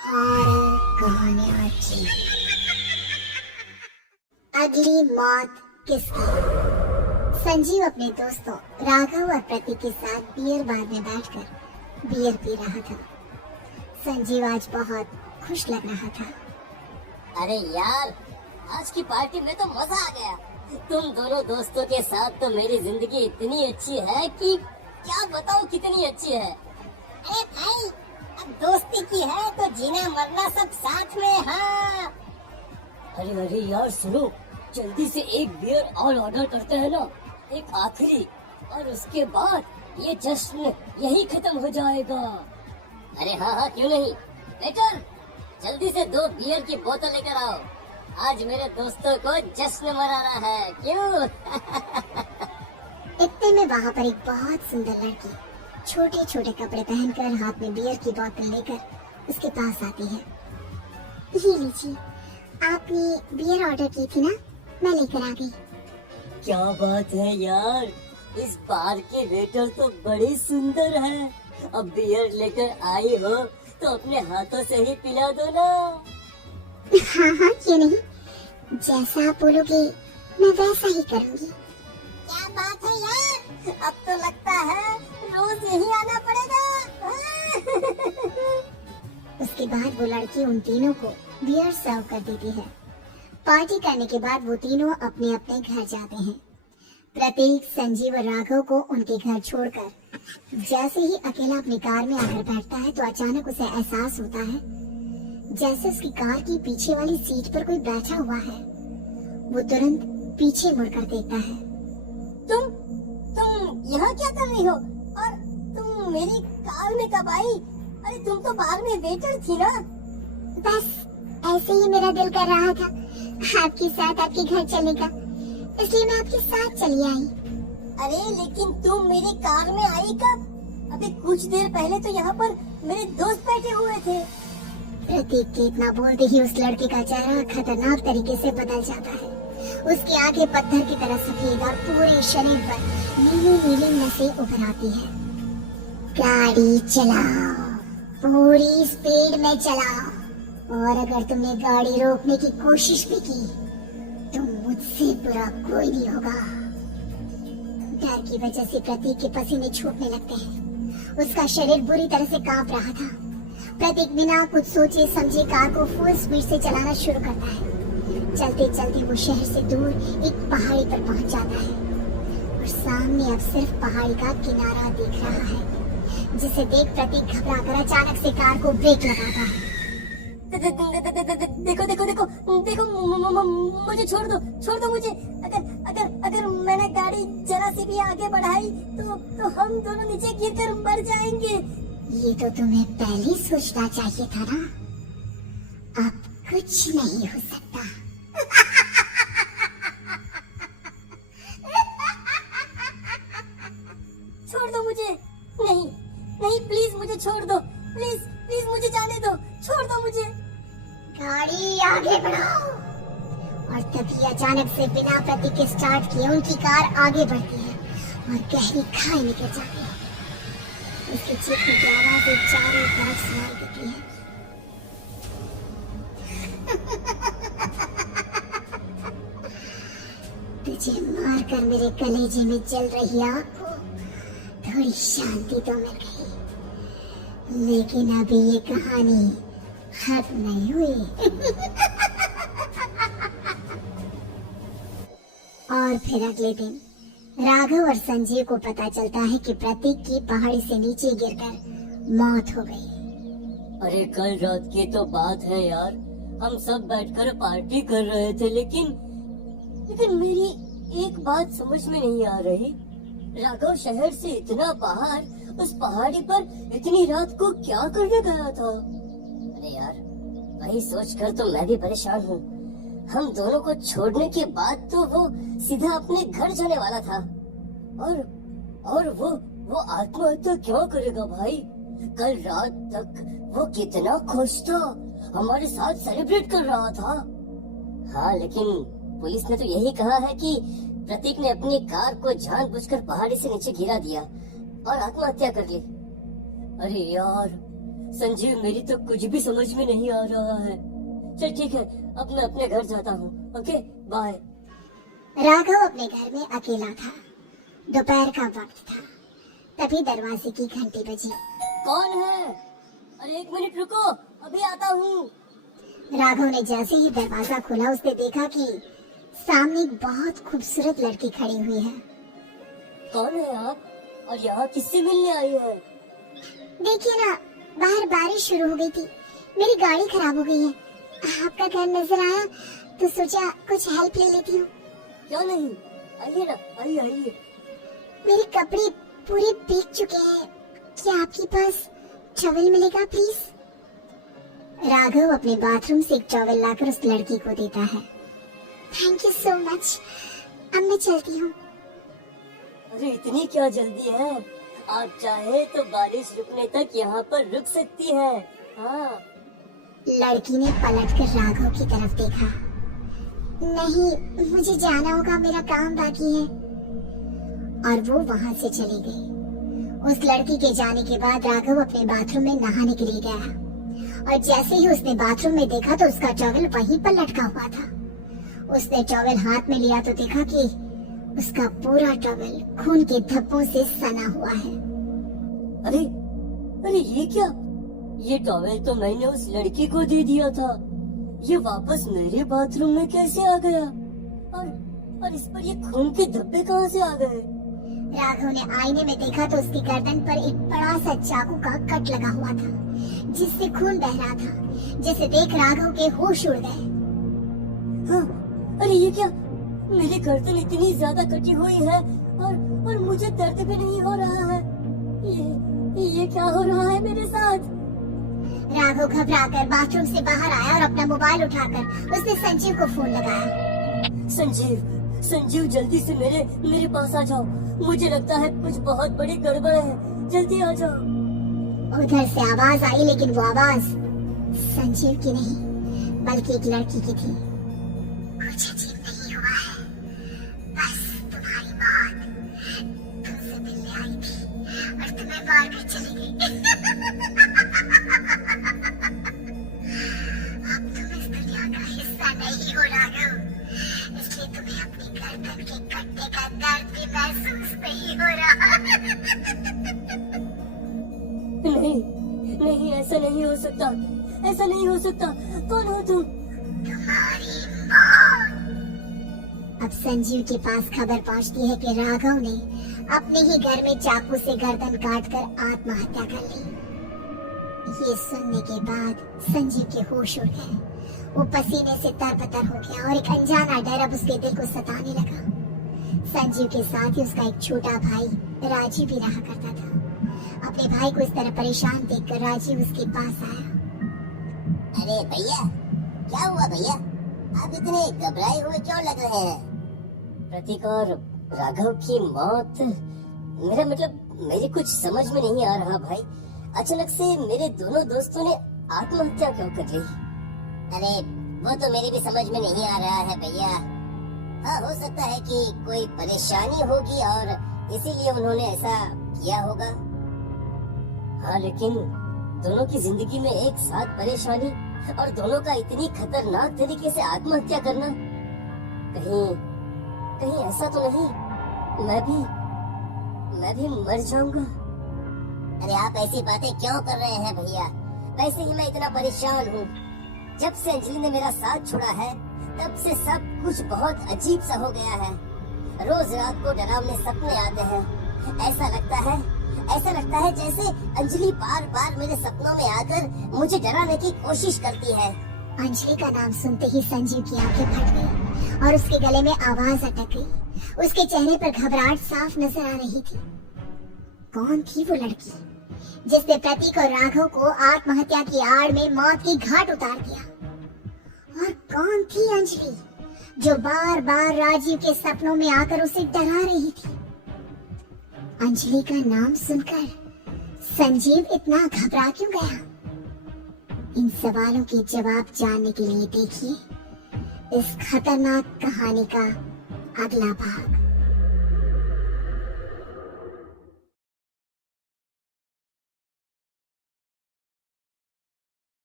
Horror कहानियाँ अच्छी। अगली मौत किसकी? संजीव अपने दोस्तों राघव और प्रतीक के साथ बियर बार में बैठकर बियर पी रहा था। संजीव आज बहुत खुश लग रहा था। अरे यार, आज की पार्टी में तो मजा आ गया। तुम दोनों दोस्तों के साथ तो मेरी जिंदगी इतनी अच्छी है कि क्या बताओ कितनी अच्छी है। अरे भाई, अब दोस्ती की है तो जीना मरना सब साथ में। हाँ अरे यार सुनो, जल्दी से एक बियर और ऑर्डर करते हैं ना, एक आखिरी, और उसके बाद ये जश्न यही खत्म हो जाएगा। अरे हाँ, क्यों नहीं। वेटर, जल्दी से 2 बियर की बोतल लेकर आओ। आज मेरे दोस्तों को जश्न मनाना है, क्यों? इतने में वहाँ पर एक बहुत सुंदर लड़की छोटे छोटे कपड़े पहनकर हाथ में बियर की बोतल लेकर उसके पास आती है। ये लीजिए, आपने बियर ऑर्डर की थी ना, मैं लेकर आ गई। क्या बात है यार, इस बार के वेटर तो बड़ी सुंदर है। अब बियर लेकर आई हो तो अपने हाथों से ही पिला दो ना। हाँ, क्यों नहीं। जैसा आप बोलोगे मैं वैसा ही करूँगी। क्या बात है यार, अब तो लगता है रोज यही आना पड़ेगा। उसके बाद वो लड़की उन तीनों को बियर सर्व कर देती है। पार्टी करने के बाद वो तीनों अपने अपने घर जाते हैं। प्रतीक, संजीव और राघव को उनके घर छोड़कर जैसे ही अकेला अपनी कार में आकर बैठता है तो अचानक उसे एहसास होता है जैसे उसकी कार की पीछे वाली सीट पर कोई बैठा हुआ है। वो तुरंत पीछे मुड़कर देखता है। तुम यहाँ क्या कर रही हो? और तुम मेरी कार में कब आई? अरे तुम तो बाहर में वेटर थी ना। बस ऐसे ही मेरा दिल कर रहा था आपके साथ आपके घर चलने का, इसलिए मैं आपके साथ चली आई। अरे लेकिन तुम मेरी कार में आई कब? अभी कुछ देर पहले तो यहाँ पर मेरे दोस्त बैठे हुए थे। प्रतीक के इतना बोलते ही उस लड़के का चेहरा खतरनाक तरीके से बदल जाता है। उसकी आंखें पत्थर की तरह सफेद और पूरे शरीर पर नीली नीली नसें उभर आती है। गाड़ी चलाओ, पूरी स्पीड में चलाओ, और अगर तुमने गाड़ी रोकने की कोशिश भी की तो मुझसे बुरा कोई नहीं होगा। डर की वजह से प्रतीक के पसीने छूटने लगते हैं। उसका शरीर बुरी तरह से कांप रहा था। प्रतीक बिना कुछ सोचे समझे कार को फुल स्पीड से चलाना शुरू करता है। चलते चलते वो शहर से दूर एक पहाड़ी पर पहुंच जाता है और सामने अब सिर्फ पहाड़ी का किनारा दिख रहा है, जिसे देख प्रतीक घबरा कर अचानक से कार को ब्रेक लगाता है। देखो देखो देखो देखो, मुझे छोड़ दो मुझे। अगर मैंने गाड़ी जरा सी भी आगे बढ़ाई तो हम दोनों नीचे गिरकर मर जाएंगे। ये तो तुम्हें पहले सोचना चाहिए था ना। अब कुछ नहीं हो सकता। छोड़ दो मुझे। नहीं प्लीज मुझे छोड़ दो। प्लीज मुझे जाने दो। छोड़ दो मुझे। गाड़ी आगे बढ़ाओ। और तभी अचानक से बिना प्रतीक के स्टार्ट किए उनकी कार आगे बढ़ती है और गहरी खाई में गिर जाती है। उसके चीखने की आवाज़ चारों तरफ सुनाई देती है। तुझे मारकर मेरे कलेजे में जल रही आग को थोड़ी शांति तो मिल गई, लेकिन अभी ये कहानी खत्म नहीं हुई। और फिर अगले दिन राघव और संजीव को पता चलता है कि प्रतीक की पहाड़ी से नीचे गिरकर मौत हो गई। अरे कल रात की तो बात है यार, हम सब बैठकर पार्टी कर रहे थे, लेकिन मेरी एक बात समझ में नहीं आ रही। राघव शहर से इतना बाहर उस पहाड़ी पर इतनी रात को क्या करने गया था? अरे यार, वही सोचकर तो मैं भी परेशान हूँ। हम दोनों को छोड़ने के बाद तो वो सीधा अपने घर जाने वाला था, और वो आत्महत्या क्यों करेगा भाई? कल रात तक वो कितना खुश था, हमारे साथ सेलिब्रेट कर रहा था। हाँ, लेकिन पुलिस ने तो यही कहा है कि प्रतीक ने अपनी कार को जानबूझकर पहाड़ी से नीचे गिरा दिया और आत्महत्या कर ली। अरे यार, संजीव मेरी तो कुछ भी समझ में नहीं आ रहा है। चल ठीक है, अब मैं अपने घर जाता हूँ। Okay bye. राघव अपने घर में अकेला था। दोपहर का वक्त था। तभी दरवाजे की घंटी बजी। कौन है? अरे 1 मिनट रुको, अभी आता हूँ। राघव ने जैसे ही दरवाजा खोला उसने देखा कि सामने एक बहुत खूबसूरत लड़की खड़ी हुई है। कौन है आप और यहाँ किससे मिलने आई है? देखिए ना, बाहर बारिश शुरू हो गई थी, मेरी गाड़ी खराब हो गई है। आपका घर नजर आया तो सोचा कुछ हेल्प ले लेती हूँ। क्यों नहीं, आइए ना, आइए आइए। मेरे कपड़े पूरे भीग चुके हैं, क्या आपके पास टॉवल मिलेगा प्लीज? राघव अपने बाथरूम से एक टॉवल लाकर उस लड़की को देता है। थैंक यू सो मच, अब मैं चलती हूँ। अरे इतनी क्या जल्दी है? आप चाहे तो बारिश रुकने तक यहाँ पर रुक सकती है। हाँ। लड़की ने पलटकर राघव की तरफ देखा। नहीं, मुझे जाना होगा, मेरा काम बाकी है। और वो वहाँ से चली गई। उस लड़की के जाने के बाद राघव अपने बाथरूम में नहाने के लिए गया और जैसे ही उसने बाथरूम में देखा तो उसका टॉवल वहीं पर लटका हुआ था। उसने टॉवल हाथ में लिया तो देखा कि उसका पूरा टॉवल खून के धब्बों से सना हुआ है। अरे अरे ये क्या? ये टॉवल तो मैंने उस लड़की को दे दिया था। ये वापस मेरे बाथरूम में कैसे आ गया? और इस पर ये खून के धब्बे कहाँ से आ गए? राघव ने आईने में देखा तो उसकी गर्दन पर एक बड़ा सा चाकू का कट लगा हुआ था जिससे खून बह रहा था, जिसे देख राघव के होश उड़ गए। हाँ, अरे ये क्या? मेरी गर्दन इतनी ज्यादा कटी हुई है और मुझे दर्द भी नहीं हो रहा है। ये क्या हो रहा है मेरे साथ? राघव घबराकर बाथरूम से बाहर आया और अपना मोबाइल उठाकर उसने संजीव को फोन लगाया। संजीव जल्दी से मेरे पास आ जाओ। मुझे लगता है कुछ बहुत बड़ी गड़बड़ है, जल्दी आ जाओ। उधर से आवाज आई, लेकिन वो आवाज संजीव की नहीं बल्कि एक लड़की की थी। कुछ अजीब नहीं हुआ है, बस तुम्हारी मौत तुमसे मिलने आई थी और तुम्हें मार कर चली गई। अब तुम इस दुनिया का हिस्सा नहीं हो राघव, इसलिए तुम्हें अपनी गर्दन के कटने का दर्द भी महसूस नहीं हो रहा। नहीं, ऐसा नहीं हो सकता, ऐसा नहीं हो सकता। कौन हो तुम? तुम्हारी मौत। अब संजीव के पास खबर पहुंचती है कि राघव ने अपने ही घर में चाकू से गर्दन काटकर आत्महत्या कर ली। ये सुनने के बाद संजीव के होश उड़ गए। वो पसीने से तरबतर हो गया और एक अनजाना डर अब उसके दिल को सताने लगा। संजीव के साथ ही उसका एक छोटा भाई राजीव भी रहा करता था। अपने भाई को इस तरह परेशान देखकर राजीव उसके पास आया। अरे भैया, क्या हुआ भैया? आप इतने घबराए हुए क्यों लग रहे हैं? प्रतीक और राघव की मौत, मेरा मतलब मेरे कुछ समझ में नहीं आ रहा भाई। अचानक से मेरे दोनों दोस्तों ने आत्महत्या क्यों कर ली? अरे वो तो मेरे भी समझ में नहीं आ रहा है भैया। हाँ, हो सकता है कि कोई परेशानी होगी और इसीलिए उन्होंने ऐसा किया होगा। हाँ, लेकिन दोनों की जिंदगी में एक साथ परेशानी और दोनों का इतनी खतरनाक तरीके से आत्महत्या करना, कहीं ऐसा तो नहीं मैं भी मर जाऊंगा? अरे आप ऐसी बातें क्यों कर रहे हैं भैया? वैसे ही मैं इतना परेशान हूँ। जब से अंजलि ने मेरा साथ छोड़ा है तब से सब कुछ बहुत अजीब सा हो गया है। रोज रात को डरावने सपने आते हैं। ऐसा लगता है जैसे अंजलि बार बार मेरे सपनों में आकर मुझे डराने की कोशिश करती है। अंजलि का नाम सुनते ही संजीव की आंखें फट गई और उसके गले में आवाज अटक गई। उसके चेहरे पर घबराहट साफ नजर आ रही थी। कौन थी वो लड़की जिसने प्रतीक और राघव को आत्महत्या की आड़ में मौत की घाट उतार दिया? और कौन थी अंजलि जो बार बार राजीव के सपनों में आकर उसे डरा रही थी? अंजलि का नाम सुनकर संजीव इतना घबरा क्यों गया? इन सवालों के जवाब जानने के लिए देखिए इस खतरनाक कहानी का अगला भाग।